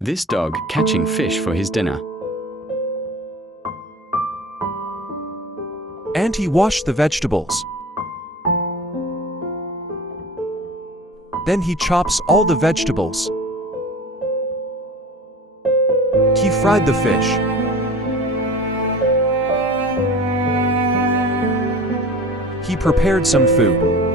This dog catching fish for his dinner. And he washed the vegetables. Then he chops all the vegetables. He fried the fish. He prepared some food.